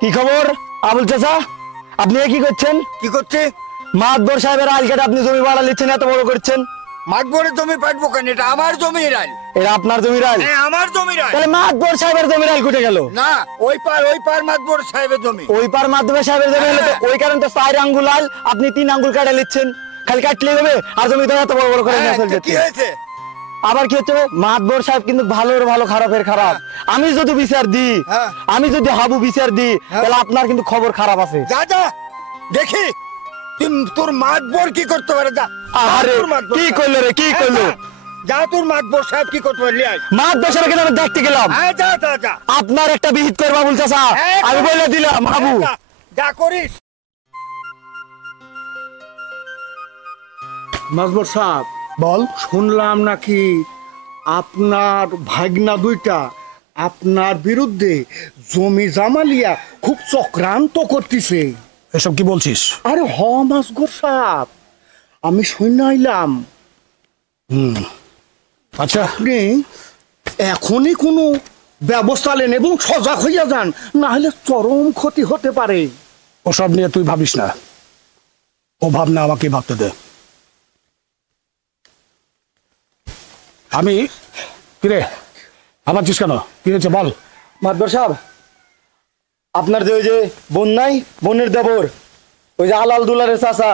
কি খবর আবুল চাচা? আপনি কি করছেন? কি করছে? মাতবর সাহেবের আইল কেটে আপনি জমি ভাড়া নিচ্ছেন, এত বড় করছেন। মাতবরের জমি পাঠবো কেন? এটা আমার জমির আইল। এটা আপনার জমির আইল? হ্যাঁ, আমার জমির আইল। তাহলে মাতবর সাহেবের জমির আইল কুটে গেল? না, ওই পার মাতবর সাহেবের জমি। ওই পার মাতবর সাহেবের জমি হলে তো ওই কারণে তো 4 আঙ্গুল আইল, আপনি 3 আঙ্গুল কাটে নিচ্ছেন। খালি কাটলে হবে আর জমি তো এত বড় বড় করে নিয়ে চলে কি যাচ্ছে। হয়েছে? আবার কি হচ্ছে? মাতবর সাহেব কিন্তু ভালোর ভালো খারাপের খারাপ। আমি যদি বিচার দিই, আমি যদি হাবু বিচার দিই, তাহলে আপনার কিন্তু খবর খারাপ আছে। যা যা দেখি তোর মাতবর কি করতে পারে। যা। আরে কি কইলো রে, কি কইলো? যা, তোর মাতবর সাহেব কি করতে পারলি? মাতবর সাহেব কিন্তু আমি দেখতে গেলাম। হ্যাঁ, যা যা যা। আপনার একটা বিহিত করবা আবুল চাচা, আমি বলে দিলাম হাবু। যা করিস। মাতবর সাহেব বল। শুনলাম নাকি আপনার ভাগনা দুইটা আপনার বিরুদ্ধে জমি জামালিয়া খুব চক্রান্ত করতেছে। এসব কি বলছিস? আরে মাতবর সাহেব, আমি শুনে আইলাম। আচ্ছা, আপনি এখনই কোনো ব্যবস্থা নেন এবং সজাগ হইয়া যান, না হলে চরম ক্ষতি হতে পারে। ওসব নিয়ে তুই ভাবিস না, ও ভাবনা আমাকে ভাবতে দে। আমি কিরে ভাবছিস কেন? কি হয়েছে বল। মাতবর সাহেব, আপনার যে ওই যে বোন নাই, বোনের দেবর, ওই যে আলাল দুলারের চাচা,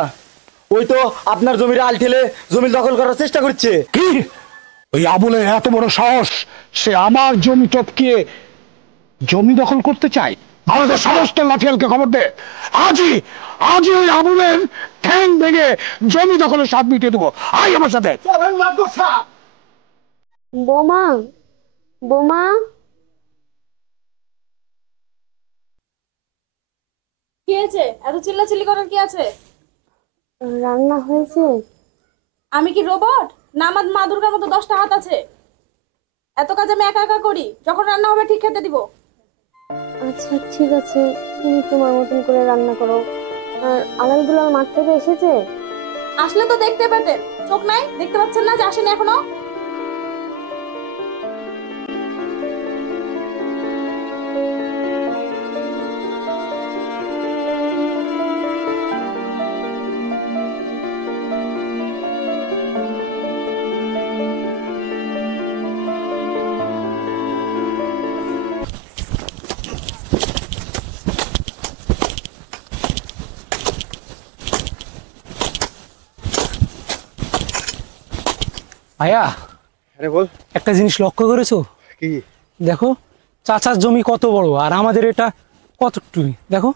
ওই তো আপনার জমির আল ঠেলে জমি দখল করার চেষ্টা করছে। কি? ওই আবুলের এত বড় সাহস, সে আমার জমি টপকিয়ে জমি দখল করতে চায়? আমাদের সমস্ত লাঠিয়ালকে খবর দে। আজই ওই আবুলের ঠ্যাং ভেঙে জমি দখলের স্বাদ মিটিয়ে দেবো। আয় আমার সাথে। বোমা, বোমা, কি হয়েছে? এত চিল্লাচিল্লি করার কি আছে? রান্না হয়েছে? আমি কি রোবট? না আমার মা দুর্গার মতো 10টা হাত আছে? এত কাজ আমি একা একা করি। যখন রান্না হবে ঠিক খেতে দিব। আচ্ছা ঠিক আছে, তুমি তোমার মতন করে রান্না করো। আর আলাল দুলাল মাঠ থেকে এসেছে? আসলে তো দেখতে পেতেন, চোখ নাই, দেখতে পাচ্ছেন না যে আসেনি এখনো? ভাইয়া, আরে বল। একটা জিনিস লক্ষ্য করেছো? কি? দেখো, চাচার জমি কত বড় আর আমাদের এটা কতটুকু। দেখো,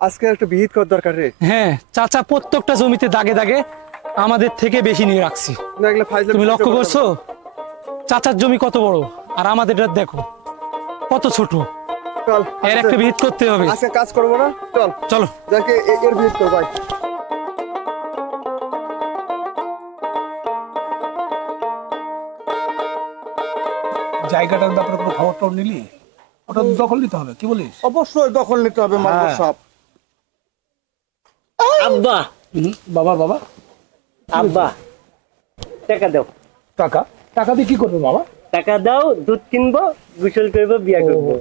আজকে একটা বিহিত করার দরকার রে। হ্যাঁ, চাচা প্রত্যেকটা জমিতে দাগে দাগে আমাদের থেকে বেশি নিয়ে রাখছি। তুমি লক্ষ্য করছো চাচার জমি কত বড় আর আমাদের দেখো কত ছোট। চল, এর একটা বিহিত করতে হবে। আজকে কাজ করবো না? চল চলো যাকে এর বিহিত কর ভাই। জায়গাটার ব্যাপারে কোনো খবর নিলি? ওটা দখল নিতে হবে, কি বলিস? অবশ্যই দখল নিতে হবে মাতবর সাহেব। আব্বা, বাবা বাবা, আব্বা, টাকা দাও। টাকা? টাকা দিয়ে কি করবে বাবা? টাকা দাও, দুধ কিনবো, গোসল করবো, বিয়ে করবো।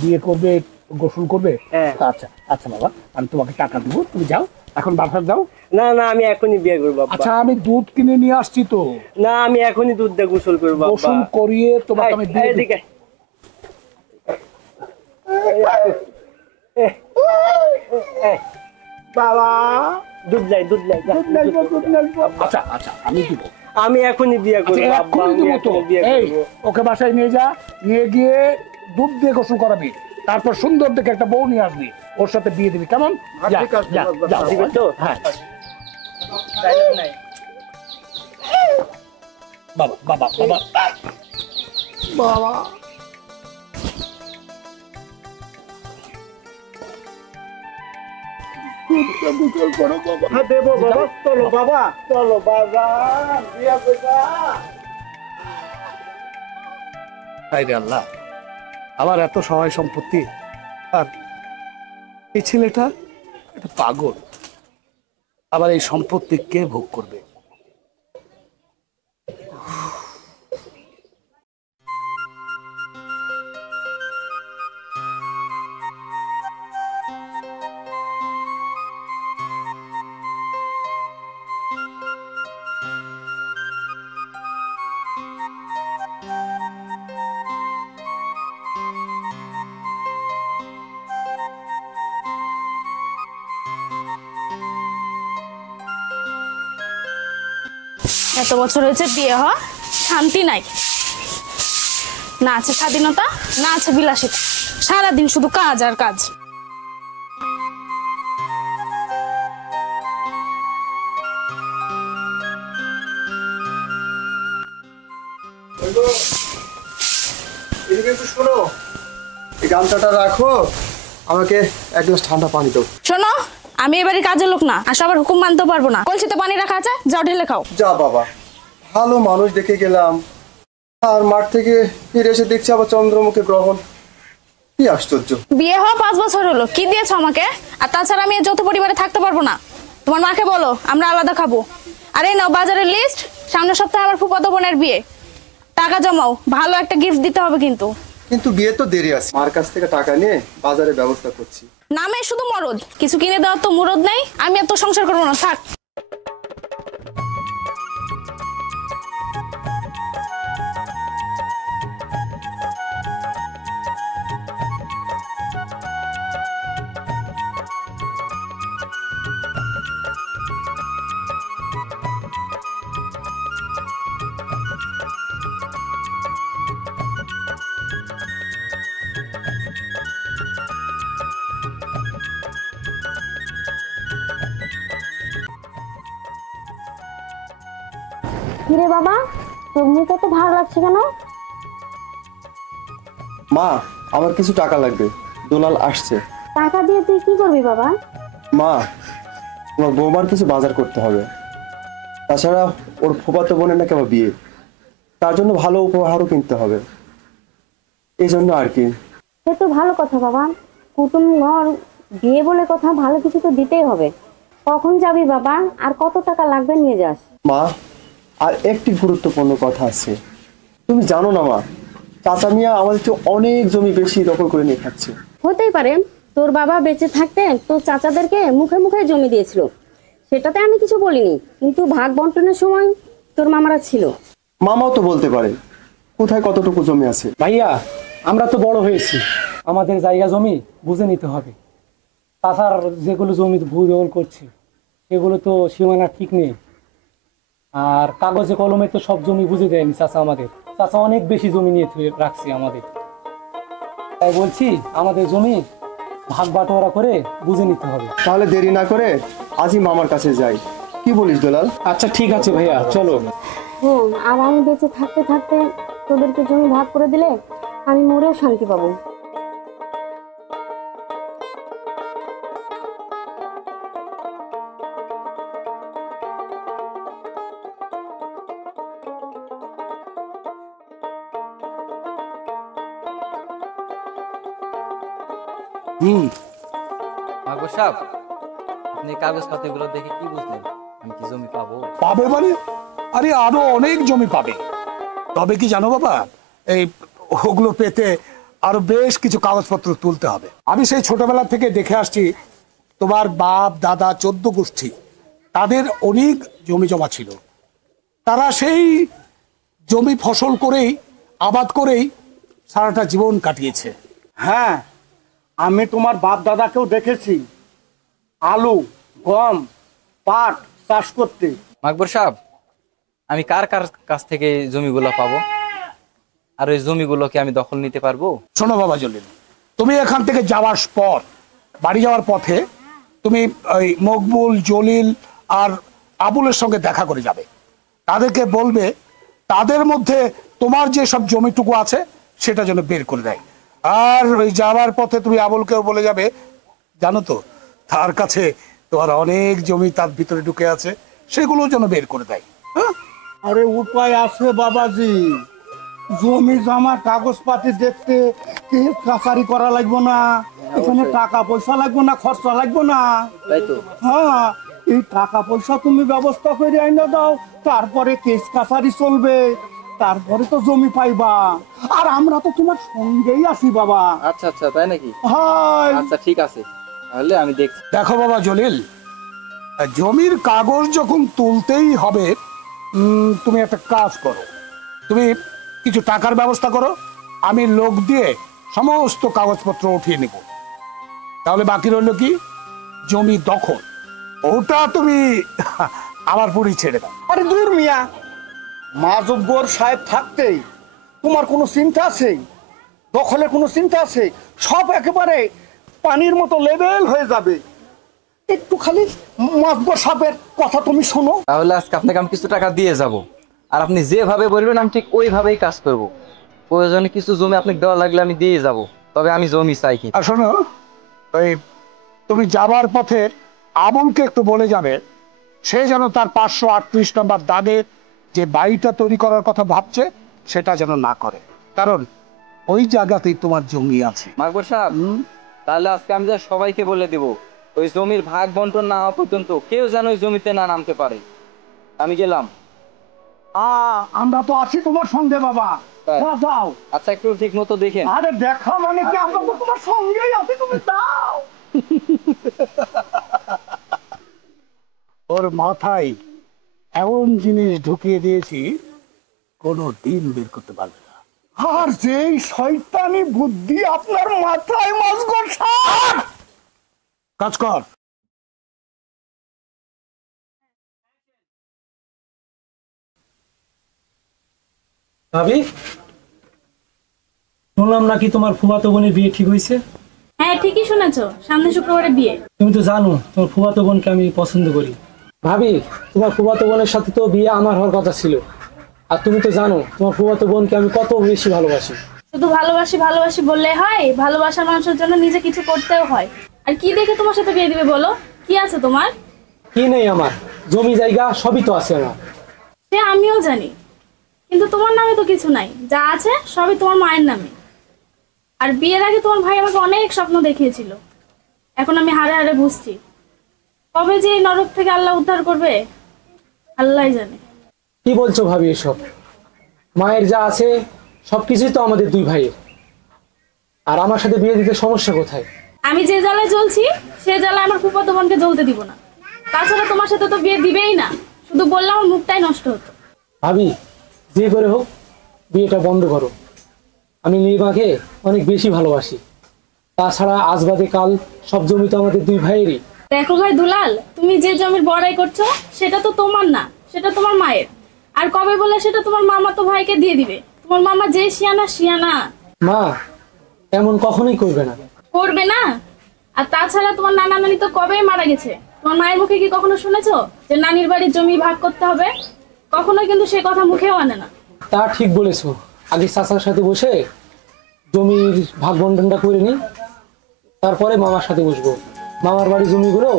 বিয়ে করবে, গোসল করবে? হ্যাঁ। আচ্ছা আচ্ছা বাবা, আমি তোমাকে টাকা দেবো, তুমি যাও এখন বাসায় যাও। না না, আমি এখনই বিয়ে করবো আব্বা। আচ্ছা, আমি দুধ কিনে নিয়ে আসছি তো। না, আমি এখনই দুধ দিয়ে গোসল করবো আব্বা। গোসল করিয়ে তোমাকে আমি দিয়ে দেব। এদিকে বাবা, দুধ লাই, দুধ লাই, যা। আচ্ছা আচ্ছা, আমি দিব। আমি এখনই বিয়ে করবো আচ্ছা, আব্বা, এক্ষুনি আমি দেবো তো। এখনই বিয়ে এই, করবো। ওকে বাসায় নিয়ে যা, নিয়ে গিয়ে দুধ দিয়ে গোসল করাবি, তারপর সুন্দর দেখে একটা বউ নিয়ে আসবি, ওর সাথে বিয়ে দিবি, কেমন? যা, ঠিক আছে, যা, যা, দিবে তো? হ্যাঁ। নাই। বাবা বাবা বাবা বাবা, দেবো বাবা, চলো বাবা, চলো বাবা, বিয়া কইরা। হায়রে আল্লাহ, আমার এত সহায় সম্পত্তি আর এই ছেলেটা একটা পাগল, আবার এই সম্পত্তি কে ভোগ করবে? এত বছর হয়েছে বিয়ে হওয়া, শান্তি নাই, না আছে স্বাধীনতা, না আছে বিলাসিতা, সারাদিন শুধু কাজ আর কাজ। শোনো, এই গামছাটা রাখো, আমাকে এক গ্লাস ঠান্ডা পানি দাও। শোনো, আমি এবারে কাজের লোক না, আর সবার হুকুম মানতে পারবো না। কলসিতে পানি রাখা আছে, যাও ঢেলে খাও। যা বাবা, ভালো মানুষ দেখে গেলাম, আর মাঠ থেকে ফিরে এসে দেখছি আবার চন্দ্রমুখী গ্রহণ। কি আশ্চর্য! বিয়ে হওয়া 5 বছর হলো, কি দিয়েছো আমাকে? আর তাছাড়া আমি যৌথ পরিবারে থাকতে পারবো না। তোমার মাকে বলো আমরা আলাদা খাবো। আর এই নাও বাজারের লিস্ট, সামনের সপ্তাহে আমার ফুফাতো বোনের বিয়ে, টাকা জমাও, ভালো একটা গিফট দিতে হবে কিন্তু। কিন্তু বিয়ে তো দেরি আছে, মার কাছ থেকে টাকা নিয়ে বাজারে ব্যবস্থা করছি। নামে শুধু মরদ, কিছু কিনে দেওয়ার তো মুরদ নেই। আমি এত সংসার করবো না, থাক। কিরে বাবা, তোর মুখ এত ভালো লাগছে কেন? মা, আমার কিছু টাকা লাগবে, দুলাল আসছে। টাকা দিয়ে তুই কি করবি বাবা? মা, তোমার বৌমার কিছু বাজার করতে হবে, তাছাড়া ওর ফুফাতো বোনের নাকি আবার বিয়ে, তার জন্য ভালো উপহারও কিনতে হবে, এই জন্য আর কি। সে তো ভালো কথা বাবা, কুটুম ঘর, বিয়ে বলে কথা, ভালো কিছু তো দিতেই হবে। কখন যাবি বাবা, আর কত টাকা লাগবে নিয়ে যাস? মা, আর একটি গুরুত্বপূর্ণ কথা আছে, তুমি জানো না মা, চাচা মিয়া আমাদের চেয়ে অনেক জমি বেশি দখল করে নিয়ে খাচ্ছে। হতেই পারে, তোর বাবা বেঁচে থাকতে তোর চাচাদেরকে মুখে মুখে জমি দিয়েছিল, সেটাতে আমি কিছু বলিনি, কিন্তু ভাগ বন্টনের সময় তোর মামারা ছিল। মামাও তো বলতে পারে কোথায় কতটুকু জমি আছে। ভাইয়া, আমরা তো বড় হয়েছি, আমাদের জায়গা জমি বুঝে নিতে হবে। তাছাড়া যেগুলো জমি ভূদখল করছে সেগুলো তো সীমানা ঠিক নেই, আর কাগজে কলমে তো সব জমি বুঝে দেয়নি চাচা আমাদের। চাচা অনেক বেশি জমি নিয়ে রাখছে আমাদের, তাই বলছি আমাদের জমি ভাগ বাটোয়ারা করে বুঝে নিতে হবে। তাহলে দেরি না করে আজই মামার কাছে যাই, কি বলিস দুলাল? আচ্ছা ঠিক আছে ভাইয়া, চলো। হ্যাঁ, আর আমি বেঁচে থাকতে থাকতে তোদেরকে জমি ভাগ করে দিলে আমি মরেও শান্তি পাবো। মাগো সাহেব, আপনি কাগজপত্রগুলো দেখে কি বুঝলেন? আমি কি জমি পাবো? পাবে মানে? আরে আরো অনেক জমি পাবে। তবে কি জানো বাবা, এই ওগুলো পেতে আরো বেশ কিছু কাগজপত্র তুলতে হবে। আমি সেই ছোটবেলা থেকে দেখে আসছি, তোমার বাপ দাদা 14 গোষ্ঠী, তাদের অনেক জমি জমা ছিল। তারা সেই জমি ফসল করেই, আবাদ করেই সারাটা জীবন কাটিয়েছে। হ্যাঁ, আমি তোমার বাপ দাদাকেও দেখেছি আলু, গম, পাট চাষ করতে। মাকবর সাহেব, আমি কার কার কাছ থেকে এই জমিগুলো পাবো, আর ওই জমিগুলোকে আমি দখল নিতে পারবো? শোনো বাবা জলিল, তুমি এখান থেকে যাওয়ার পর, বাড়ি যাওয়ার পথে তুমি ওই মকবুল, জলিল আর আবুলের সঙ্গে দেখা করে যাবে। তাদেরকে বলবে তাদের মধ্যে তোমার যে সব জমিটুকু আছে সেটা যেন বের করে দেয়। আর ওই যাওয়ার পথে তুমি আবুলকেও বলে যাবে, জানো তো তার কাছে তোমার অনেক জমি তার ভিতরে ঢুকে আছে, সেগুলো যেন বের করে দেয়। হ্যাঁ, আরে উপায় আছে বাবাজি, জমি জমা কাগজপাতি দেখতে কেস কাছারি করা লাগবে না, এখানে টাকা পয়সা লাগবে না, খরচা লাগবে না। তাই তো। হ্যাঁ, এই টাকা পয়সা তুমি ব্যবস্থা করে আইনা দাও, তারপরে কেস কাছারি চলবে, তারপরে তো জমি পাইবা। আর আমরা তো তোমার সঙ্গেই আছি বাবা। আচ্ছা আচ্ছা, তাই নাকি? হাই, আচ্ছা ঠিক আছে, তাহলে আমি দেখছি। দেখো বাবা জলিল, জমির কাগজ যখন তুলতেই হবে, তুমি একটা কাজ করো, তুমি কিছু টাকার ব্যবস্থা করো, আমি লোক দিয়ে সমস্ত কাগজপত্র উঠিয়ে নেব। তাহলে বাকি রইল কি? জমি দখল, ওটা তুমি আমার পুরি ছেড়ে দাও। আরে দূর মিয়া, মাজব্বর সাহেব থাকতেই তোমার কোনো চিন্তা আছে? দখলের কোনো চিন্তা আছে? সব একেবারে পানির মতো লেভেল হয়ে যাবে। একটু খালি মাজব্বর সাহেবের কথা তুমি শোনো। তাহলে আজকে আপনাকে আমি কিছু টাকা দিয়ে যাব, আর আপনি যেভাবে বলবেন আমি ঠিক ওইভাবেই কাজ করব। প্রয়োজনে কিছু জমি আপনাকে দেওয়া লাগলে আমি দিয়ে যাব, তবে আমি জমি চাই কি। আর শোনো, ওই তুমি যাবার পথে আবুলকে একটু বলে যাবে, সে যেন তার 538 নম্বর দাগের যে বাড়িটা তৈরি করার কথা ভাবছে সেটা যেন না করে, কারণ ওই জায়গাতেই তোমার জমি আছে। মাকবর সাহেব, তাহলে আজকে আমি যা সবাইকে বলে দিব, ওই জমির ভাগ বন্টন না হওয়া পর্যন্ত কেউ যেন ওই জমিতে না নামতে পারে। আমি গেলাম। আমরা তো আছি তোমার সঙ্গে বাবা। হ্যাঁ। যাও। আচ্ছা, একটু ঠিক মতো দেখেন। আরে দেখা মানে কি, আমরা তো তোমার সঙ্গেই আছি, তুমি যাও। ওর মাথায় এমন জিনিস ঢুকিয়ে দিয়েছি কোনো দিন বের করতে পারবে না। আর যেই শয়তানি বুদ্ধি আপনার মাথায় মাজগর সাহেব। কাজ কর। ভাবি, শুনলাম নাকি তোমার ফুফাতো বোনের বিয়ে ঠিক হয়েছে? হ্যাঁ, ঠিকই শুনেছো, সামনে শুক্রবারে বিয়ে। তুমি তো জানো তোমার ফুফাতো বোনকে আমি পছন্দ করি। ভাবি, তোমার ফুফাতো বোনের সাথে তো বিয়ে আমার হওয়ার কথা ছিল, আর তুমি তো জানো তোমার ফুফাতো বোনকে আমি কত বেশি ভালোবাসি। শুধু ভালোবাসি ভালোবাসি বললে হয়? ভালোবাসার মানুষের জন্য নিজে কিছু করতেও হয়। আর কি দেখে তোমার সাথে বিয়ে দিবে বলো? কি আছে তোমার? কি নেই আমার? জমি জায়গা সবই তো আছে আমার। সে আমিও জানি, কিন্তু তোমার নামে তো কিছু নাই, যা আছে সবই তোমার মায়ের নামে। আর বিয়ের আগে তোমার ভাই আমাকে অনেক স্বপ্ন দেখিয়েছিল, এখন আমি হারে হারে বুঝছি কবে যে এই নরক থেকে আল্লাহ উদ্ধার করবে আল্লাহই জানে। কি বলছো ভাবি এসব? মায়ের যা আছে সবকিছুই তো আমাদের দুই ভাইয়ের, আর আমার সাথে বিয়ে দিতে সমস্যা কোথায়? আমি যে জ্বালায় জ্বলছি সে জ্বালায় আমার ফুফাতো বোনকে জ্বলতে দিব না। তাছাড়া তোমার সাথে তো বিয়ে দিবেই না, শুধু বললে আমার মুখটাই নষ্ট হতো। ভাবি, যে করে হোক বিয়েটা বন্ধ করো। আমি লিমাকে অনেক বেশি ভালোবাসি, তাছাড়া আজ বাদে কাল সব জমি তো আমাদের দুই ভাইয়েরই। দেখো ভাই দুলাল, তুমি যে জমির বড়াই করছো সেটা তো তোমার না, সেটা তোমার মায়ের। আর কবে বলে সেটা তোমার মামা তো ভাইকে দিয়ে দিবে? তোমার মামা যে শিয়ানা শিয়ানা। মা এমন কখনোই করবে না। করবে না? আর তাছাড়া তোমার নানা নানি তো কবেই মারা গেছে। তোমার মায়ের মুখে কি কখনো শুনেছো যে নানির বাড়ির জমি ভাগ করতে হবে? কখনো কিন্তু সে কথা মুখেও আনে না। তা ঠিক বলেছো, আগে চাচার সাথে বসে জমির ভাগ বন্টনটা করে নি, তারপরে মামার সাথে বসবো, মামার বাড়ির জমিগুলো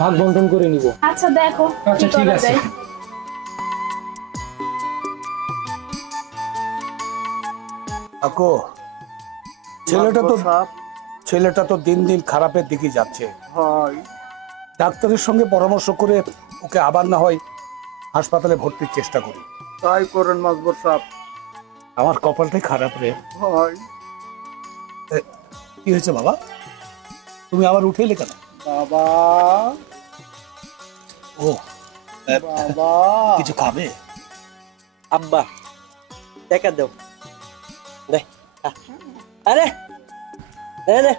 ভাগ বন্টন করে নিব। আচ্ছা দেখো আচ্ছা, কি ঠিক করা আছে। যায়। আকো, ছেলেটা তো দিন দিন খারাপের দিকে যাচ্ছে। ডাক্তারের সঙ্গে পরামর্শ করে ওকে আবার না হয় হাসপাতালে ভর্তির চেষ্টা করি। তাই করেন মাজবর সাহেব। আমার কপালটাই খারাপ রে। কি হয়েছে বাবা, তুমি আবার উঠে এলে কেন? বাবা ও বাবা, কিছু খাবে? আব্বা টাকা দাও। দে আরে দে দে।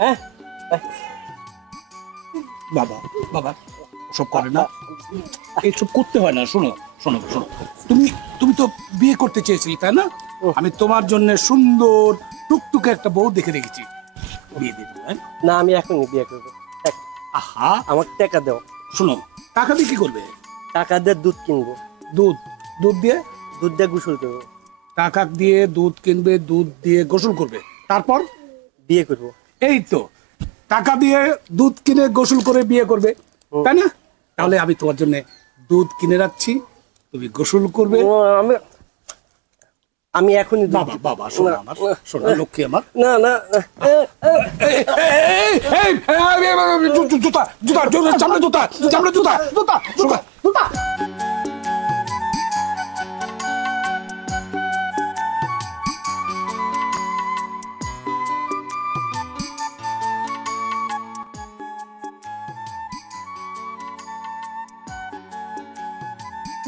হ্যাঁ বাবা বাবা সব করে না, এইসব করতে হয় না। শোনো শোনো শোনো, তুমি তো বিয়ে করতে চেয়েছিলে তাই না? আমি তোমার জন্য সুন্দর টুকটুকে একটা বউ দেখে রেখেছি, বিয়ে দিয়ে দেবো। না, আমি এখনই বিয়ে করবো। আহা, আমার টাকা দাও। শোনো, টাকা দিয়ে কি করবে? টাকা দিয়ে দুধ কিনবো। দুধ? দুধ দিয়ে? দুধ দিয়ে গোসল করবো। টাকা দিয়ে দুধ কিনবে, দুধ দিয়ে গোসল করবে, তারপর বিয়ে করবো। এই তো, টাকা দিয়ে দুধ কিনে গোসল করে বিয়ে করবে তাই না? তাহলে আমি তোমার জন্য দুধ কিনে রাখছি, তুমি গোসল করবে। আমি এখনই বাবা বাবা শোনো আমার, শোনো লক্ষ্মী আমার। না না জুতা জুতা জুতা চামড়া জুতা চামড়া জুতা জুতা জুতা জুতা।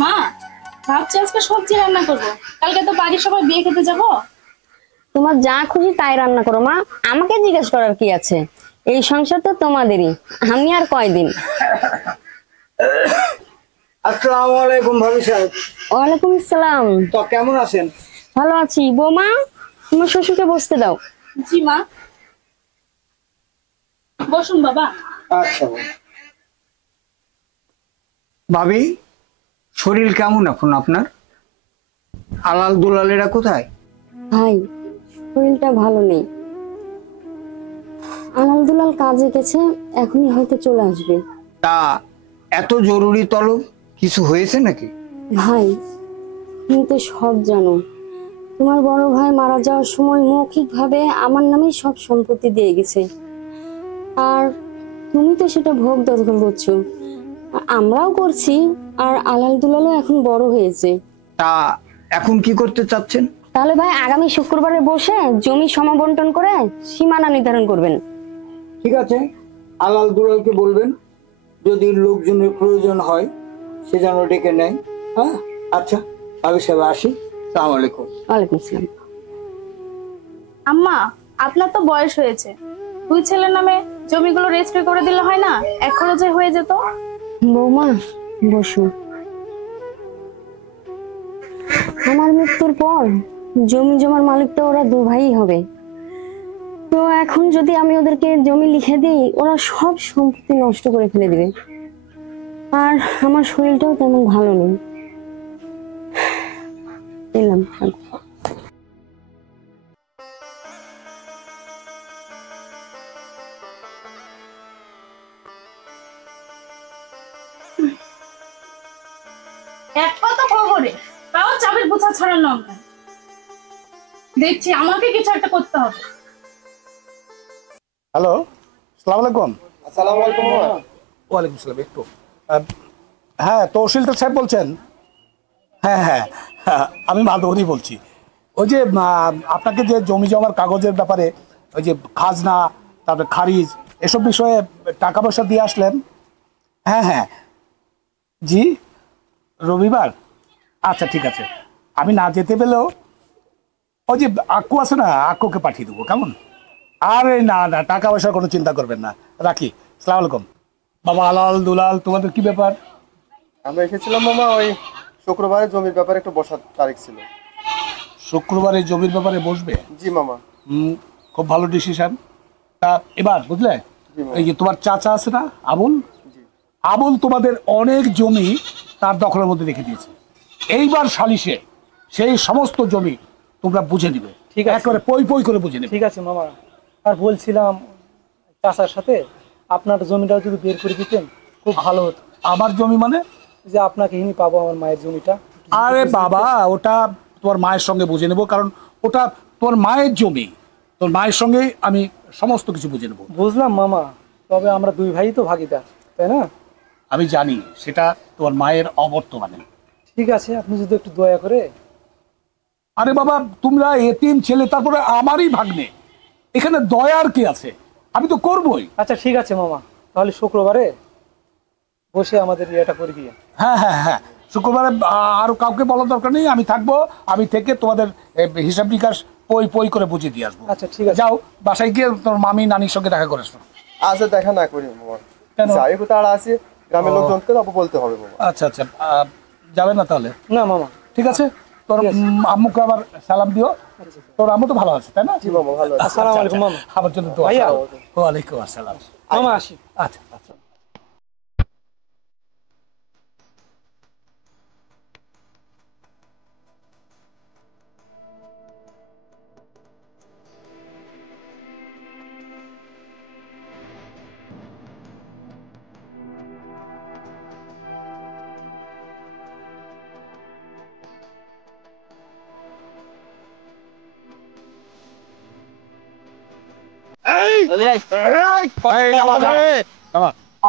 মা, ভাবছি আজকে সবজি রান্না করবো, কালকে তো বাড়ির সবাই বিয়ে খেতে যাব। তোমার যা খুশি তাই রান্না করো মা, আমাকে জিজ্ঞেস করার কি আছে? এই সংসার তো তোমাদেরই, আমি আর কয়দিন। আসসালামু আলাইকুম ভাবি সাহেব। ওয়ালাইকুম আসসালাম। তো কেমন আছেন? ভালো আছি। বৌমা, তোমার শ্বশুরকে বসতে দাও। জি মা, বসুন বাবা। আচ্ছা ভাবি, শরীর কেমন এখন আপনার? আলাল দুলালেরা কোথায়? ভাই, শরীরটা ভালো নেই। আলাল দুলাল কাজে গেছে, এখনই হয়তো চলে আসবে। তা এত জরুরি তলব, কিছু হয়েছে নাকি? ভাই, তুমি তো সব জানো। তোমার বড় ভাই মারা যাওয়ার সময় মৌখিকভাবে আমার নামেই সব সম্পত্তি দিয়ে গেছে, আর তুমি তো সেটা ভোগ দখল করছো। আমরাও করছি, আর আলাল দুলালও এখন বড় হয়েছে। তা এখন কি করতে চাচ্ছেন? তাহলে ভাই আগামী শুক্রবারে বসে জমি সমাবন্টন করে সীমানা নির্ধারণ করবেন। ঠিক আছে, আলাল দুলালকে বলবেন যদি লোকজনের প্রয়োজন হয় সে যেন ডেকে নেয়। হ্যাঁ, আচ্ছা ভাবি সাহেব, আসি। আসসালামু আলাইকুম। ওয়ালাইকুম আসসালাম। আম্মা, আপনার তো বয়স হয়েছে, 2 ছেলের নামে জমিগুলো রেজিস্ট্রি করে দিলে হয় না? এক খরচে হয়ে যেত। বৌমা, বসো। আমার মৃত্যুর পর জমি জমার মালিক তো ওরা 2 ভাই হবে। তো এখন যদি আমি ওদেরকে জমি লিখে দিই, ওরা সব সম্পত্তি নষ্ট করে ফেলে দিবে। আর আমার শরীরটাও তেমন ভালো নেই। এলাম। এক কথা খবরে তাও চাবির বোঝা ছাড়ার নাম নাই। দেখছি আমাকে কিছু একটা করতে হবে। হ্যালো, আসসালামু আলাইকুম। আসসালামু আলাইকুম। ওয়ালাইকুম আসসালাম। একটু হ্যাঁ, তহসিলদার সাহেব বলছেন? হ্যাঁ হ্যাঁ হ্যাঁ, আমি মাধবনী বলছি। ওই যে আপনাকে যে জমি জমার কাগজের ব্যাপারে, ওই যে খাজনা, তারপরে খারিজ, এসব বিষয়ে টাকা পয়সা দিয়ে আসলেন। হ্যাঁ হ্যাঁ, জি, রবিবার। আচ্ছা ঠিক আছে, আমি না যেতে পেলেও ওই যে আক্কু আছে না, আক্কুকে পাঠিয়ে দেবো, কেমন? আরে না না, টাকা পয়সার কোনো চিন্তা করবেন না, রাখি। আসসালামু আলাইকুম। বাবা আলাল দুলাল, তোমাদের কি ব্যাপার? আমরা এসেছিলাম মামা, ওই শুক্রবারে জমির ব্যাপারে একটু বসার তারিখ ছিল। শুক্রবারে জমির ব্যাপারে বসবে? জি মামা। খুব ভালো ডিসিশন। তা এবার বুঝলে, এই যে তোমার চাচা আছে না আবুল, আবুল তোমাদের অনেক জমি তার দখলের মধ্যে রেখে দিয়েছে। এইবার সালিশে সেই সমস্ত জমি তোমরা বুঝে নিবে, ঠিক আছে। একেবারে পই পই করে বুঝে নেবে। ঠিক আছে মামা। আর বলছিলাম চাচার সাথে আপনার জমিটা যদি বের করে দিতেন খুব ভালো হতো। আমার জমি মানে? যে আপনাকে হিনি পাবো আমার মায়ের জমিটা। আরে বাবা, ওটা তোমার মায়ের সঙ্গে বুঝে নেবো, কারণ ওটা তোমার মায়ের জমি। তোর মায়ের সঙ্গে আমি সমস্ত কিছু বুঝে নেবো। বুঝলাম মামা, তবে আমরা 2 ভাই তো ভাগিদার, তাই না? আমি জানি সেটা তোমার মায়ের অবর্তমানে। ঠিক আছে, আপনি যদি একটু দয়া করে। আরে বাবা, তোমরা এতিম ছেলে, তারপরে আমারই ভাগ্নে, এখানে দয়ার কি আছে? আমি তো করবই। আচ্ছা ঠিক আছে মামা, তাহলে শুক্রবারে বসে আমাদের ইয়েটা করে দিয়ে। হ্যাঁ হ্যাঁ হ্যাঁ, শুক্রবারে আরো কাউকে বলার দরকার নেই, আমি থাকবো। আমি থেকে তোমাদের হিসাব নিকাশ পই পই করে বুঝিয়ে দিয়ে আসবো। আচ্ছা ঠিক আছে। যাও, বাসায় গিয়ে তোমার মামি নানির সঙ্গে দেখা করে আসবো। আচ্ছা, দেখা না করি মামা। কেন? যাই হোক, তারা আছে গ্রামের লোকজনকে তারপর বলতে হবে মামা। আচ্ছা আচ্ছা, যাবে না তাহলে? না মামা। ঠিক আছে, তোর আম্মুকে আবার সালাম দিও। তোর আম্মু তো ভালো আছে, তাই না? জি মামা, ভালো আছে। আসসালামু আলাইকুম মামা। আমার জন্য তো ভাইয়া। ওয়ালাইকুম আসসালাম। মামা আসি। আচ্ছা আচ্ছা।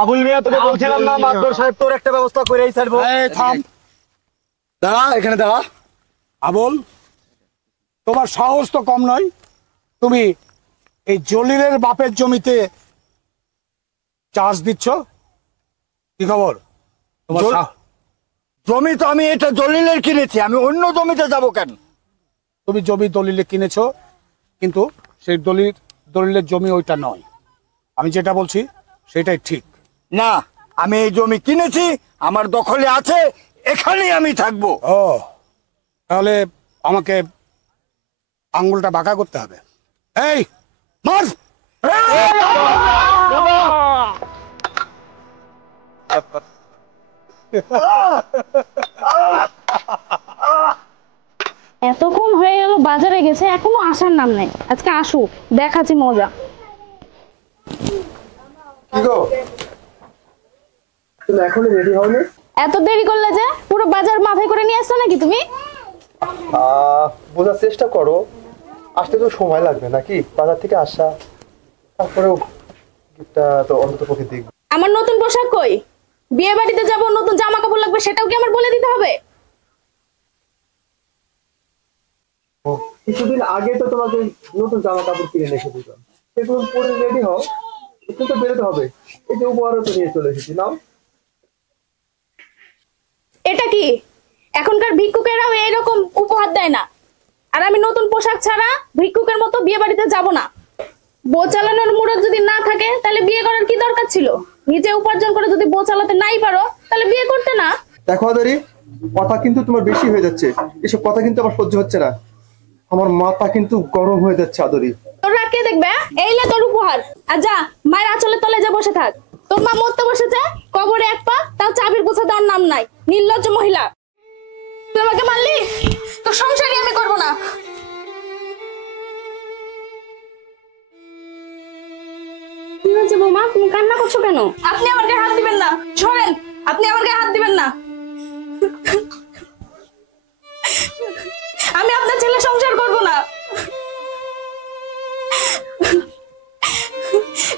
আবুল মিয়া, তোকে বলছিলাম না মাদবর সাহেব তোর একটা ব্যবস্থা করেই ছাড়বো। থাম, দাঁড়া, এখানে দাঁড়া। আবুল, তোমার সাহস তো কম নয়। তুমি এই জলিলের বাপের জমিতে চাষ দিচ্ছ, কি খবর? তোমার জমি তো আমি এটা দলিলের কিনেছি, আমি অন্য জমিতে যাব কেন? তুমি জমি দলিলে কিনেছো, কিন্তু সেই দলিলের জমি ওইটা নয়। আমি যেটা বলছি সেটাই ঠিক। না, আমি এই জমি কিনেছি, আমার দখলে আছে, এখানেই আমি থাকবো। ও তাহলে আমাকে আঙ্গুলটা বাঁকা করতে হবে। এই মার! এতক্ষণ হয়ে গেল, বাজারে গেছে, এখনো আসার নাম নেই। আজকে আসুক, দেখাচ্ছি মজা। কি গো, তুমি এখনো রেডি হওনি? এত দেরি করলে যে, পুরো বাজার মাথায় করে নিয়ে আসছো নাকি তুমি? বোঝার চেষ্টা করো, আসতে তো সময় লাগবে নাকি, বাজার থেকে আসা। তারপরেও গিফটটা তো অন্তত পক্ষে দেখবে। আমার নতুন পোশাক কই? বিয়ে বাড়িতে যাবো, নতুন জামা কাপড় লাগবে, সেটাও কি আমার বলে দিতে হবে? কিছুদিন আগে তো তোমাকে নতুন জামা কাপড় কিনে এসে দিলাম, সেগুলো পরে রেডি হও, একটু তো বেরোতে হবে। এই যে উপহারও তো নিয়ে চলে এসেছি, নাও। এটা কি? এখনকার ভিক্ষুকেরাও এরকম উপহার দেয় না। আর আমি নতুন পোশাক ছাড়া ভিক্ষুকের মতো বিয়ে বাড়িতে যাব না। বউ চালানোর মুরত যদি না থাকে তাহলে বিয়ে করার কি দরকার ছিল? নিজে উপার্জন করে যদি বউ চালাতে নাই পারো তাহলে বিয়ে করতে না। দেখো আদরি, কথা কিন্তু তোমার বেশি হয়ে যাচ্ছে, এসব কথা কিন্তু আমার সহ্য হচ্ছে না। আমার মাথা কিন্তু গরম হয়ে যাচ্ছে আদরি। তোরা কে দেখবে? এইলে তোর উপহার। আর যা, মায়ের আঁচলের তলে যা বসে থাক। তোর মা মরতে বসেছে, কবরে এক পা, তাও চাবির গোছা দেওয়ার নাম নাই। নির্লজ্জ মহিলা। তুই আমাকে মারলি, তোর সংসারই আমি করবো না। কি হয়েছে বৌমা, তুমি কান্না করছো কেন? আপনি আমার গায়ে হাত দিবেন না, সরেন। আপনি আমার গায়ে হাত দিবেন না। আমি আপনার ছেলে সংসার করব না।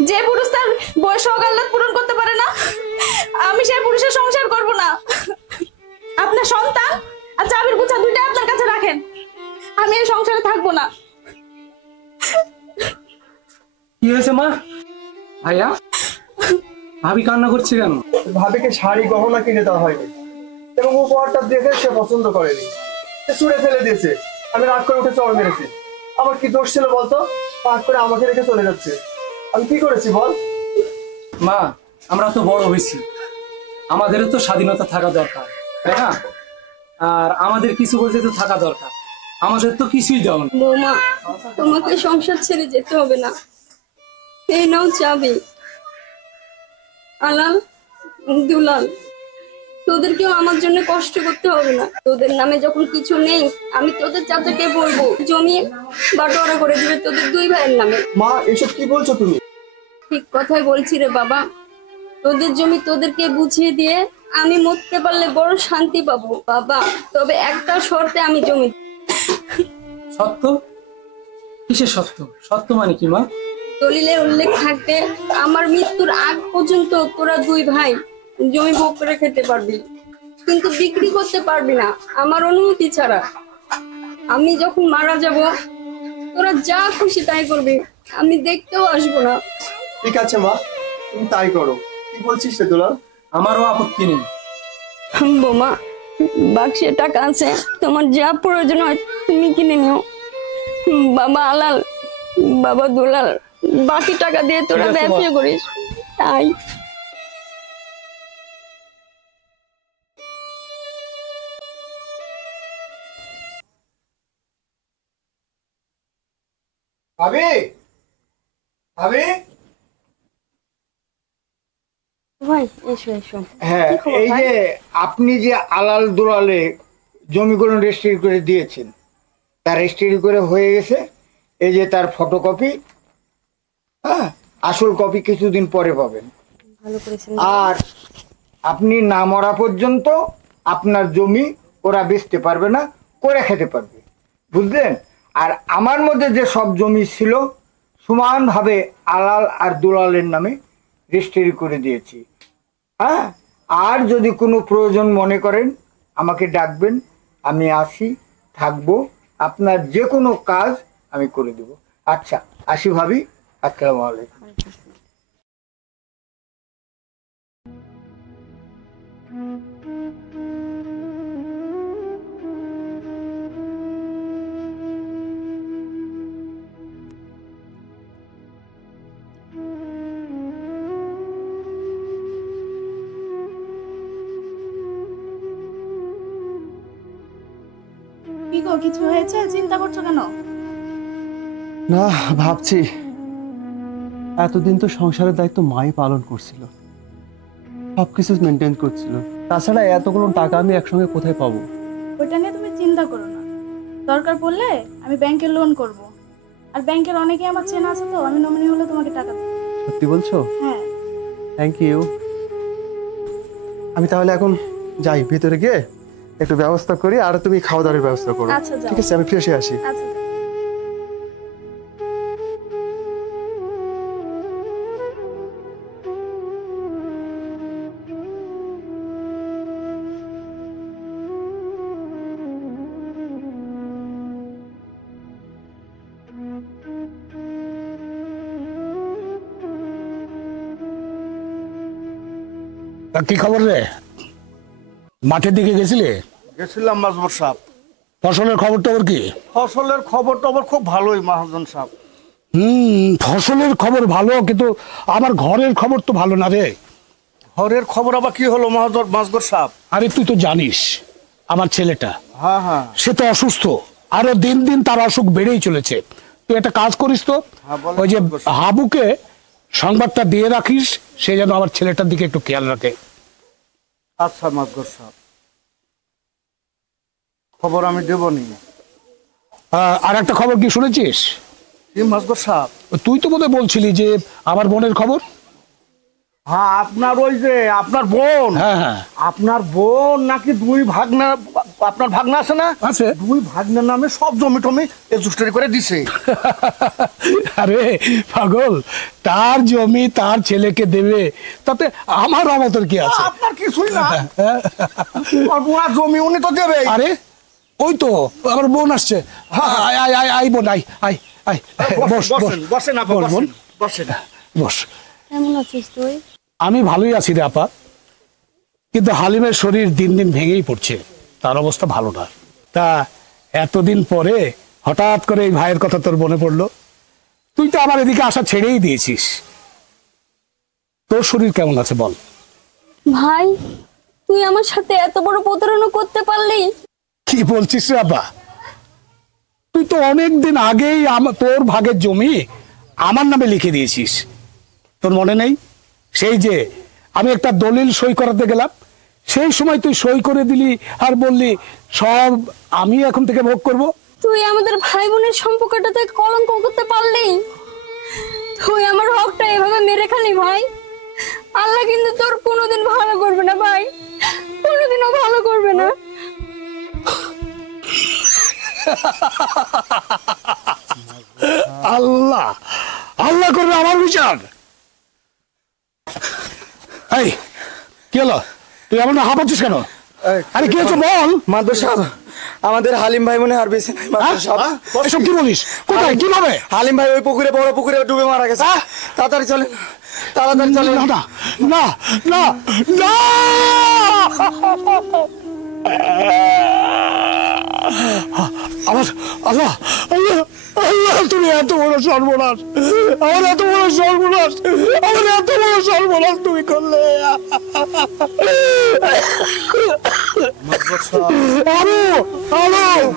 যে পুরুষ তার বয়স অগাল্লাদ পূরণ করতে পারে না, আমি সেই পুরুষের সংসার করব না। আপনার সন্তান আর চাবির গুছা দুইটা আপনার কাছে রাখেন। আমি এই সংসারে থাকবো না। কি হয়েছে মা? ভাইয়া, ভাবি কান্না করছে কেন? ভাবিকে শাড়ি গহনা কিনে দেওয়া হয়নি এবং উপহারটা দেখে সে পছন্দ করেনি, সে ছুঁড়ে ফেলে দিয়েছে। আমি রাগ করে উঠে চড় মেরেছি। আমার কি দোষ ছিল বলতো? রাগ করে আমাকে রেখে চলে যাচ্ছে। আমি কি করেছি বল? মা, আমরা তো বড় হয়েছি, আমাদেরও তো স্বাধীনতা থাকা দরকার, তাই না? আর আমাদের কিছু বলতে তো থাকা দরকার। আমাদের তো কিছুই দাও না। বৌমা, তোমাকে সংসার ছেড়ে যেতে হবে না। এই নাও চাবি। আলাল, দুলাল, তোদেরকেও আমার জন্য কষ্ট করতে হবে না। তোদের নামে যখন কিছু নেই, আমি তোদের চাচাকে বলবো জমি বাটোয়ারা করে দিবে তোদের দুই ভাইয়ের নামে। মা, এসব কি বলছো তুমি? ঠিক কথাই বলছি রে বাবা। তোদের জমি তোদেরকে বুঝিয়ে দিয়ে আমি মরতে পারলে বড় শান্তি পাবো বাবা। তবে একটা শর্তে আমি জমি। সত্য? কিসের সত্য? সত্য মানে কি মা? দলিলে উল্লেখ থাকবে আমার মৃত্যুর আগ পর্যন্ত তোরা দুই ভাই জমি ভোগ করে খেতে পারবি, কিন্তু বিক্রি করতে পারবি না আমার অনুমতি ছাড়া। আমি যখন মারা যাব তোরা যা খুশি তাই করবি, আমি দেখতেও আসবো না। ঠিক আছে মা, তুমি তাই করো। কি বলছিস রে দুলাল? আমারও আপত্তি নেই। বোমা, বাক্সে টাকা আছে, তোমার যা প্রয়োজন হয় তুমি কিনে নিও। বাবা আলাল, বাবা দুলাল, বাকি টাকা দিয়ে তোরা ঠিক আছে, ব্যবসা মা। করিস। তাই ভাবি, ভাবি, ভাই এসো এসো। হ্যাঁ, কি খবর এই ভাই? যে আপনি যে আলাল দুলালে জমিগুলো রেজিস্ট্রি করে দিয়েছেন, তার রেজিস্ট্রি করে হয়ে গেছে। এই যে তার ফটোকপি, হ্যাঁ, আসল কপি কিছুদিন পরে পাবেন। ভালো করেছেন। আর আপনি না মরা পর্যন্ত আপনার জমি ওরা বেচতে পারবে না, করে খেতে পারবে, বুঝলেন? আর আমার মধ্যে যে সব জমি ছিল সমানভাবে আলাল আর দুলালের নামে রেজিস্ট্রি করে দিয়েছি। হ্যাঁ, আর যদি কোনো প্রয়োজন মনে করেন আমাকে ডাকবেন, আমি আসি, থাকবো, আপনার যে কোনো কাজ আমি করে দেব। আচ্ছা, আসি ভাবি, আসসালামু আলাইকুম। কিছু হয়েছে? চিন্তা করছো কেন? না, ভাবছি এতদিন তো সংসারের দায়িত্ব মাই পালন করছিল, সবকিছু মেনটেন করছিল। তাছাড়া এতগুলো টাকা আমি একসঙ্গে কোথায় পাবো? ওইটা নিয়ে তুমি চিন্তা করো না। দরকার পড়লে আমি ব্যাংকে লোন করব। আর ব্যাংকের অনেকেই আমার চেনা আছে, তো আমি নমিনি হলে তোমাকে টাকা দেবো। সত্যি বলছো? হ্যাঁ। Thank you. আমি তাহলে এখন যাই, ভিতরে গিয়ে একটু ব্যবস্থা করি, আর তুমি খাওয়া দাওয়ার ব্যবস্থা করো। আচ্ছা, যাও। ঠিক আছে, আমি ফ্রেশ হয়ে আসি। আচ্ছা। তা কি খবর রে? মাঠের দিকে গেছিলে? গেছিলাম মাঝবর সাহেব। ফসলের খবর টবর কি? ফসলের খবর টবর খুব ভালোই মহাজন সাহেব। ফসলের খবর ভালো, কিন্তু আমার ঘরের খবর তো ভালো না রে। ঘরের খবর আবার কি হলো মাঝগর সাহেব? আরে তুই তো জানিস আমার ছেলেটা, হ্যাঁ হ্যাঁ, সে তো অসুস্থ, আরো দিন দিন তার অসুখ বেড়েই চলেছে। তুই একটা কাজ করিস তো, বলেন। ওই যে হাবুকে সংবাদটা দিয়ে রাখিস, সে যেন আমার ছেলেটার দিকে একটু খেয়াল রাখে। আচ্ছা মাঝগর সাহেব, খবর আমি দেবনি। আর একটা খবর কি শুনেছিস? কি মাঝগর সাহেব? তুই তো বোধহয় বলছিলি যে আমার বোনের খবর। হ্যাঁ, আপনার ওই যে আপনার বোন, হ্যাঁ হ্যাঁ, আপনার বোন নাকি দুই ভাগনা, আপনার ভাগনা আছে না? আছে। দুই ভাগনার নামে সব জমি টমি রেজিস্ট্রি করে দিছে। আরে পাগল, তার জমি তার ছেলেকে দেবে, তাতে আমার অমতের কি আছে? আপনার কিছুই না, ওনার জমি উনি তো দেবে। আরে ওই তো আমার বোন আসছে। আয় আয় আয় আয় বোন, আয় আয় আয়, বস বস বসেন বসেন আপা, বস বোন, বসেন। বস। কেমন আছিস তুই? আমি ভালোই আছি রে আপা, কিন্তু হালিমের শরীর দিন দিন ভেঙেই পড়ছে, তার অবস্থা ভালো না। তা এতদিন পরে হঠাৎ করে এই ভাইয়ের কথা তোর মনে পড়লো। তুই তো আমার এদিকে আসা ছেড়েই দিয়েছিস। তোর শরীর কেমন আছে বল? ভাই, তুই আমার সাথে এত বড় প্রতারণা করতে পারলি? কি বলছিস রে আপা? তুই তো অনেকদিন আগেই তোর ভাগের জমি আমার নামে লিখে দিয়েছিস, তোর মনে নেই? সেই যে আমি একটা দলিল সই করাতে গেলাম, সেই সময় তুই সই করে দিলি আর বললি সব আমি এখন থেকে ভোগ করব। তুই আমাদের ভাই বোনের সম্পর্কটাতে কলঙ্ক করতে পারলি? তুই আমার হকটা এভাবে মেরে খালি ভাই। আল্লাহ কিন্তু তোর কোনোদিন ভালো করবে না ভাই, কোনোদিনও ভালো করবে না। আল্লাহ আল্লাহ করবে আমার বিচার। এই কি হলো, তুই এমন হাঁপাচ্ছিস কেন? আরে কি হচ্ছে বল। মাদুর সাহেব, আমাদের হালিম ভাই মনে আর বেঁচে নাই। মাদুর সাহেব, এসব কি বলিস? কোথায়, কিভাবে? হালিম ভাই ওই পুকুরে, বড় পুকুরে ডুবে মারা গেছে। তাড়াতাড়ি চলেন, তাড়াতাড়ি চলেন। না না না না, আমার আল্লাহ আল্লাহ আল্লাহ, তুমি এত বড় সর্বনাশ, আমার এত বড় সর্বনাশ, আমার এত বড় সর্বনাশ তুমি করলে। আরো আরো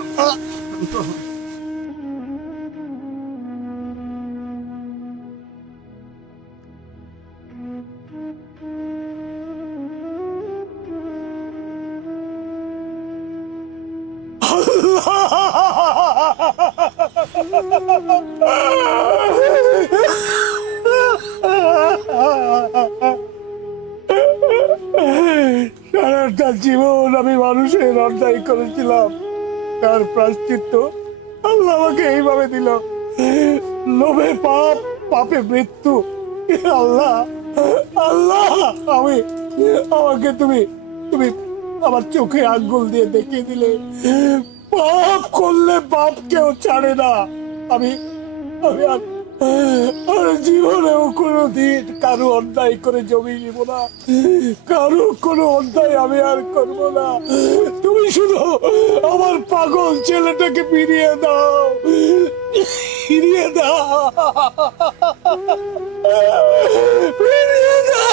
সারাটা জীবন আমি মানুষের অন্যায় করেছিলাম, তার প্রায়শ্চিত্ত আল্লাহ আমাকে এইভাবে দিল। লোভে পাপ, পাপে মৃত্যু। আল্লাহ আল্লাহ, আমাকে তুমি তুমি আমার চোখে আঙ্গুল দিয়ে দেখিয়ে দিলে পাপ করলে বাপ কেউ ছাড়ে না। আমি আর জীবনেও কোনোদিন কারো অন্যায় করে জমি নিব না, কারো কোনো অন্যায় আমি আর করব না। তুমি শুধু আমার পাগল ছেলেটাকে ফিরিয়ে দাও, ফিরিয়ে দাও, ফিরিয়ে দাও।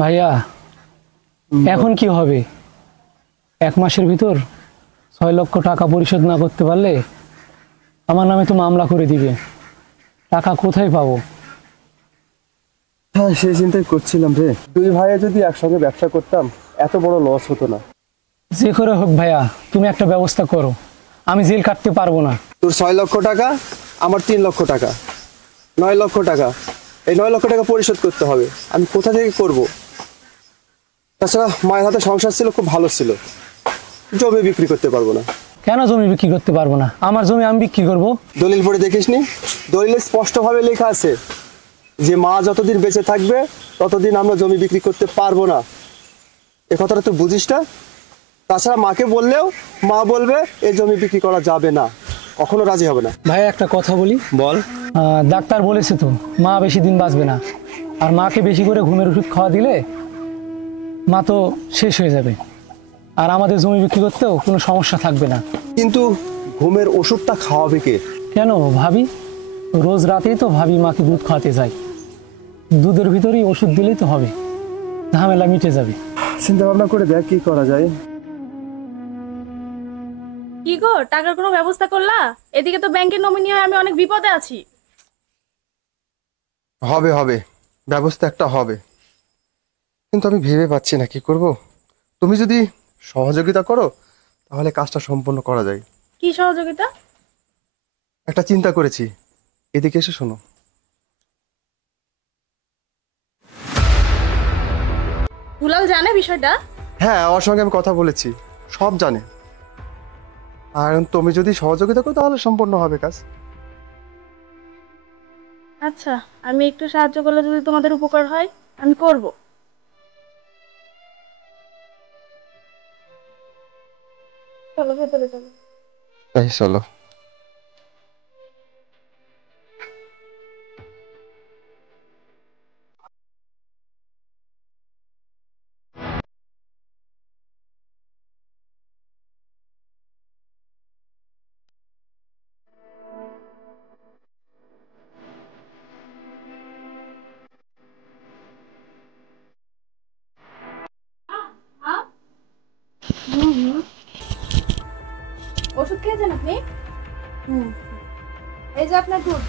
ভাইয়া এখন কি হবে? 1 মাসের ভিতর 6 লক্ষ টাকা পরিশোধ না করতে পারলে আমার নামে তো মামলা করে দিবে। টাকা কোথায় পাবো? হ্যাঁ, সেই চিন্তাই করছিলাম রে। 2 ভাইয়ে যদি একসঙ্গে ব্যবসা করতাম এত বড় লস হতো না। যে করে হোক ভাইয়া, তুমি একটা ব্যবস্থা করো, আমি জেল কাটতে পারবো না। তোর 6 লক্ষ টাকা, আমার 3 লক্ষ টাকা, 9 লক্ষ টাকা। এই 9 লক্ষ টাকা পরিশোধ করতে হবে। আমি কোথা থেকে করব? তাছাড়া মায়ের হাতে সংসার ছিল, খুব ভালো ছিল। জমি বিক্রি করতে পারবো না। কেন জমি বিক্রি করতে পারবো না? আমার জমি আমি বিক্রি করব। দলিল পড়ে দেখিসনি? দলিলে স্পষ্টভাবে লেখা আছে যে মা যতদিন বেঁচে থাকবে ততদিন আমরা জমি বিক্রি করতে পারবো না। এ কথাটা তুই বুঝিস না? তাছাড়া মাকে বললেও মা বলবে এই জমি বিক্রি করা যাবে না, কখনো রাজি হবে না। ভাই একটা কথা বলি। বল। ডাক্তার বলেছে তো মা বেশি দিন বাঁচবে না, আর মাকে বেশি করে ঘুমের ওষুধ খাওয়া দিলে মা তো শেষ হয়ে যাবে, আর আমাদের জমি বিক্রি করতেও কোনো সমস্যা থাকবে না। কিন্তু ঘুমের ওষুধটা খাওয়াবে কে? কেন ভাবি? রোজ রাতেই তো ভাবি মাকে দুধ খাওয়াতে যায়, দুধের ভিতরেই ওষুধ দিলেই তো হবে, ঝামেলা মিটে যাবে। চিন্তা ভাবনা করে দেখ কি করা যায়। কি গো, টাকার কোনো ব্যবস্থা করলা? এদিকে তো ব্যাংকের নমিনি হয়ে আমি অনেক বিপদে আছি। হবে হবে, ব্যবস্থা একটা হবে, কিন্তু আমি ভেবে পাচ্ছি না কি করব। তুমি যদি সহযোগিতা করো তাহলে কাজটা সম্পন্ন করা যায়। কি সহযোগিতা? একটা চিন্তা করেছি, এদিকে এসে শোনো। দুলাল জানে বিষয়টা? হ্যাঁ, ওর সঙ্গে আমি কথা বলেছি, সব জানে। আর তুমি যদি সহযোগিতা করো তাহলে সম্পন্ন হবে কাজ। আচ্ছা, আমি একটু সাহায্য করলে যদি তোমাদের উপকার হয় আমি করব। চলো ভেতরে চলো। তাই চলো। ওষুধ খেয়েছেন আপনি? এই যে আপনার দুধ।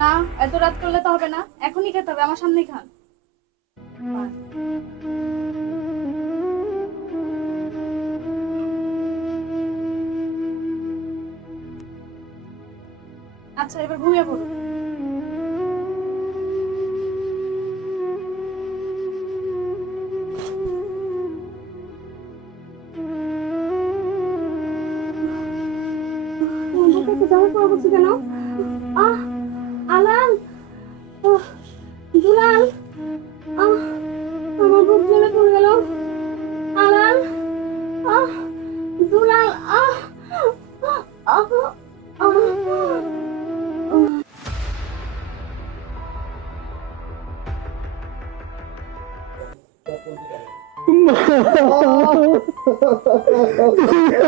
না, এত রাত করলে তো হবে না, এখনই খেতে হবে, আমার সামনেই খান। আচ্ছা, এবার ঘুমিয়ে পড়ুন। কেন? আলাল, দুলাল, আমার বুক জ্বলে পড়ে গেল। আলাল, দুলাল,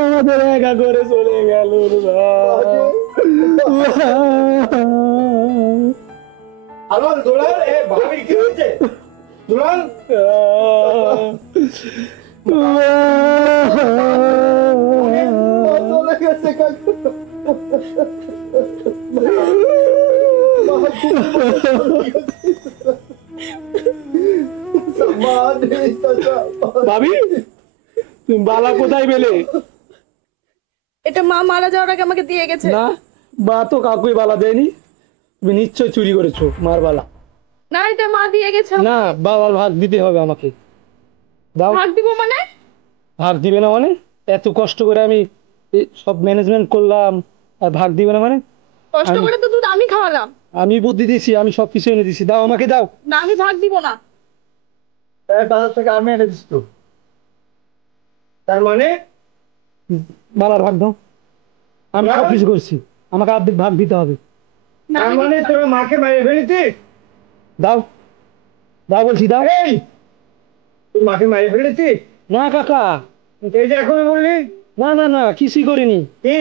আমাদের একা করে চলে গেল। হ্যালো দুলাল, এ ভাবি কি হয়েছে? দুলাল, চলে গেছে কাকু। ভাবি, তুমি বালা কোথায় পেলে? এটা মা মারা যাওয়ার আগে আমাকে দিয়ে গেছে। না, বা তো কাকুই বালা দেয়নি, তুমি নিশ্চয় চুরি করেছো মার বালা। না, এটা মা দিয়ে গেছে। না, বাবার ভাগ দিতে হবে আমাকে। দাও। ভাগ দিব মানে? ভাগ দিবে না মানে? এত কষ্ট করে আমি সব ম্যানেজমেন্ট করলাম, আর ভাগ দিবে না মানে? কষ্ট করে তো দুধ আমি খাওয়ালাম। আমি বুদ্ধি দিয়েছি, আমি সবকিছু এনে দিছি, দাও আমাকে দাও। না, আমি ভাগ দিব না। বাজার থেকে আমি এনে দিস তো, তার মানে বালার ভাগ দাও। আমি সবকিছু করছি, আমাকে অর্ধেক ভাগ দিতে হবে। তার মানে তোর মাকে মেরে ফেলেছি? দাও, দাও বলছি, দাও। এই, তুই মাকে মেরে ফেলেছি? না কাকা, এই যে এখন বললি। না না না, কিছুই করিনি। কি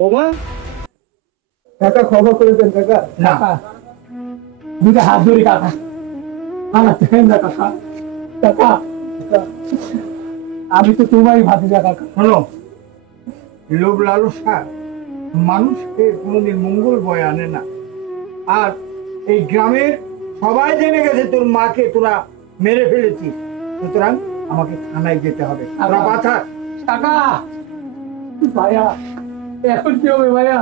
ওমা, কাকা ক্ষমা করে দেন কাকা। না, দুটো হাত ধরি কাকা, আমার চেন না কাকা, কাকা আমি তো তোমারই ভাতিজা কাকা। শোনো, লোভ লালসা মানুষকে কোনোদিন মঙ্গল বয়ে আনে না। আর এই গ্রামের সবাই জেনে গেছে তোর মাকে তোরা মেরে ফেলেছিস, সুতরাং আমাকে থানায় যেতে হবে। তোরা বাঁচা। কাকা ভাইয়া, এখন কি হবে ভাইয়া?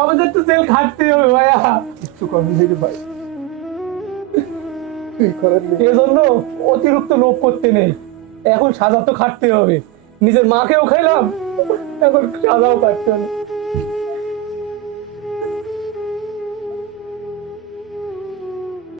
আমাদের তো জেল খাটতে হবে ভাইয়া। কিচ্ছু করেন নেই রে ভাই, এজন্য অতিরিক্ত লোভ করতে নেই, এখন সাজা তো খাটতে হবে। নিজের মাকেও খাইলাম, এখন সাজাও কাটতে হবে।